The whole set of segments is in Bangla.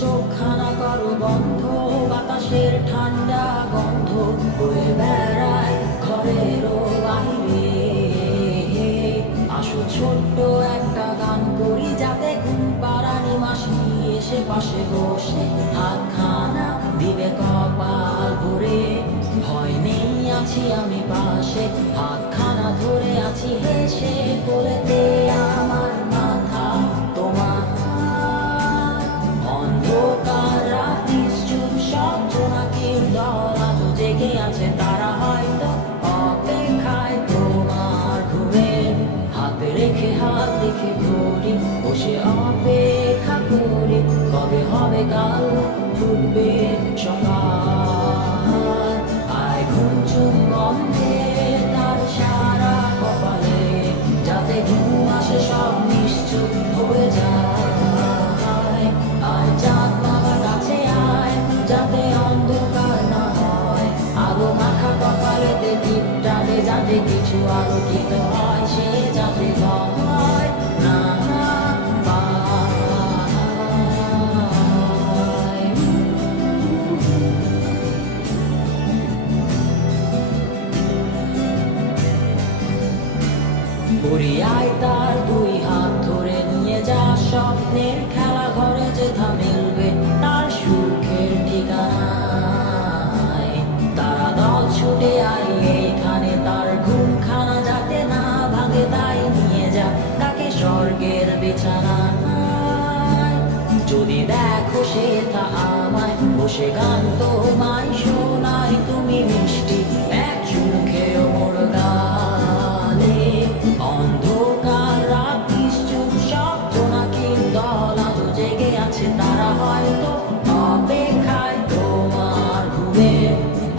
চোখখানা করো বন্ধ, বাতাসের ঠান্ডা গন্ধ বয়ে বেড়ায় ঘরেরও বাইরে। আসো ছোট্ট একটা গান করি, যাতে ঘুম পাড়ানি মাসি এসে পাশে বসে হাতখানা দিবে কপাল ভরে। ভয় নেই, আছি আমি পাশে, হাতখানা ধরে আছি হেসে, কোলেতে আমার মাথা তোমার। অন্ধকার রাত নিশ্চুপ, সব জোনাকির দল আজ জেগে আছে, তারা হয়তো অপেক্ষায় তোমার ঘুমে। হাতে রেখে হাত দেখে ঘড়ি, বসে অপেক্ষা করি, কবে হবে কাল ফুটবে সকাল। আয় ঘুম চুম বন্ধে তার সারা কপালে, যাতে ঘুম আসে সব নিশ্চুপ হয়ে যায়। আয় চাঁদ মামার কাছে আয়, যাতে অন্ধকার না হয়, আলো মাখা কপালেতে টিপ টানে, যাতে কিছু আলোকিত হয়, সে যাতে ভয় না পায়। বুড়িয়ায় তার দুই হাত ধরে নিয়ে যা, স্বপ্নের খেলা ঘরে যেথা মিলবে তার সুখের ঠিকানায়। তারা দল ছুটে আয় এইখানে, তার ঘুমখানা যাতে না ভাঙে, তাই নিয়ে যা তাকে স্বর্গের বিছানায়। যদি দেখো সে তা আমায় বসে গান তোমায় শোনায়, তুমি মিষ্টি এক চুমুখেও মোর গালে। অন্ধকার রাত নিশ্চুপ, সব জোনাকির দল আজ জেগে আছে, তারা হয়তো অপেক্ষায় তোমার ঘুমে।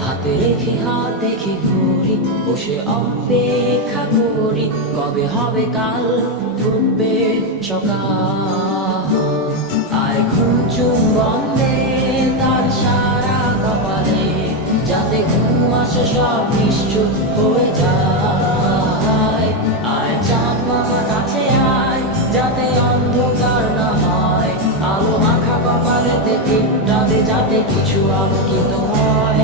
হাতে রেখে হাত দেখে ঘুরি, বসে অপেক্ষা করি, কবে হবে কাল ফুটবে সকাল। আয় ঘুম চুম বন্ধে তার সারা কপালে, যাতে ঘুম আসে সব নিশ্চুপ হয়ে যায়। আয় চাঁদ মামার কাছে আয়, যাতে অন্ধকার না হয়, আলো মাখা কপালেতে টিপটাতে, যাতে কিছু আলোকিত হয়।